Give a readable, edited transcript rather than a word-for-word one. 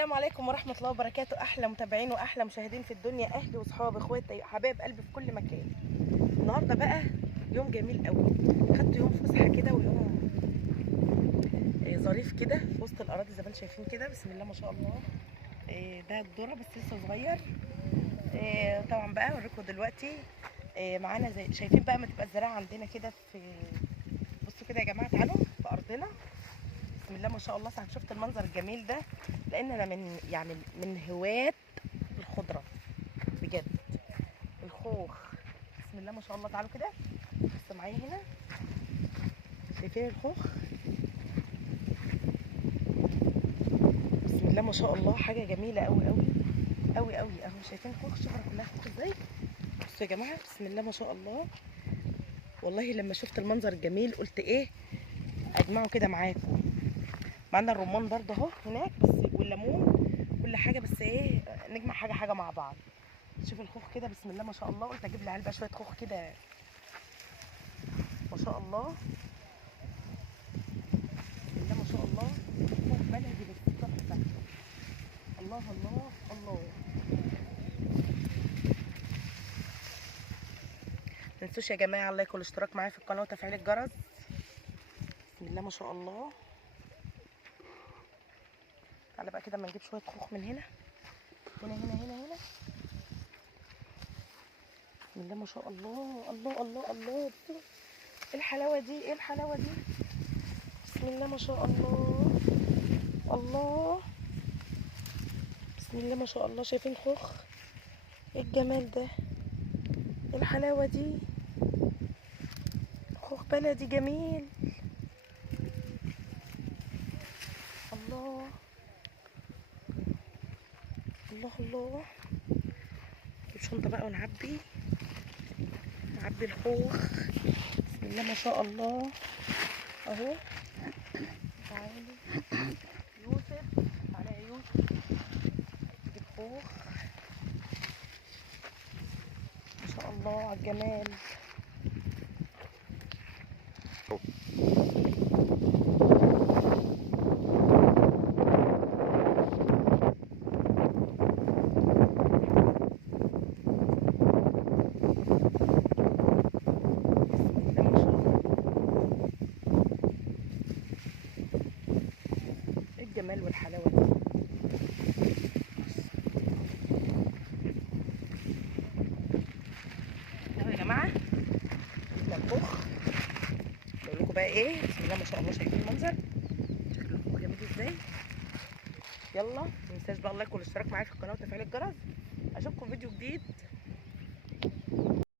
السلام عليكم ورحمة الله وبركاته. أحلى متابعين وأحلى مشاهدين في الدنيا، أهلي وصحابي إخواتي حبايب قلبي في كل مكان. النهاردة بقى يوم جميل قوي، خدت يوم فسحة كده ويوم ظريف كده في وسط الأراضي زي ما انتم شايفين كده. بسم الله ما شاء الله. ده الذرة بس لسه صغير. طبعا بقى أوريكم دلوقتي. معانا زي شايفين بقى ما تبقى الزراعة عندنا كده في. بصوا كده يا جماعة، تعالوا في أرضنا. بسم الله ما شاء الله. ساعة شفت المنظر الجميل ده، لان انا من هواة الخضره بجد. الخوخ بسم الله ما شاء الله. تعالوا كده بصوا معايا هنا، شايفين الخوخ؟ بسم الله ما شاء الله، حاجه جميله قوي قوي قوي قوي اهو. شايفين الخوخ؟ الشجره كلها خوخ ازاي؟ بصوا يا جماعه بسم الله ما شاء الله. والله لما شفت المنظر الجميل قلت ايه اجمعه كده معاكم. معانا الرمان برضه اهو هناك بس، والليمون، كل حاجه، بس ايه نجمع حاجه حاجه مع بعض. شوف الخوخ كده بسم الله ما شاء الله. قلت اجيب لي علبه شويه خوخ كده ما شاء الله. بسم الله ما شاء الله. خوخ بلدي بس تحفه. الله الله الله. متنسوش يا جماعه اللايك والاشتراك معايا في القناه وتفعيل الجرس. بسم الله ما شاء الله. تعالى بقى كده اما نجيب شويه خوخ من هنا هنا هنا هنا هنا. بسم الله ما شاء الله. الله الله الله. ايه الحلاوه دي؟ ايه الحلاوه دي؟ بسم الله ما شاء الله. الله. بسم الله ما شاء الله. شايفين خوخ؟ ايه الجمال ده؟ ايه الحلاوه دي؟ خوخ بلدي جميل. الله الله الله. نجيب شنطه بقى ونعبي الخوخ. بسم الله ما شاء الله اهو. تعالي يوسف، تعالى يا يوسف نجيب خوخ. ما شاء الله على الجمال. الجمال والحلاوه دي. اهو يا جماعه جبنا الخوخ. بقول لكم بقى ايه، بسم الله ما شاء الله. شايفين المنظر؟ شكل الخوخ جميل ازاي؟ يلا ما تنساش بقى اللايك والاشتراك معايا في القناه وتفعيل الجرس. اشوفكم فيديو جديد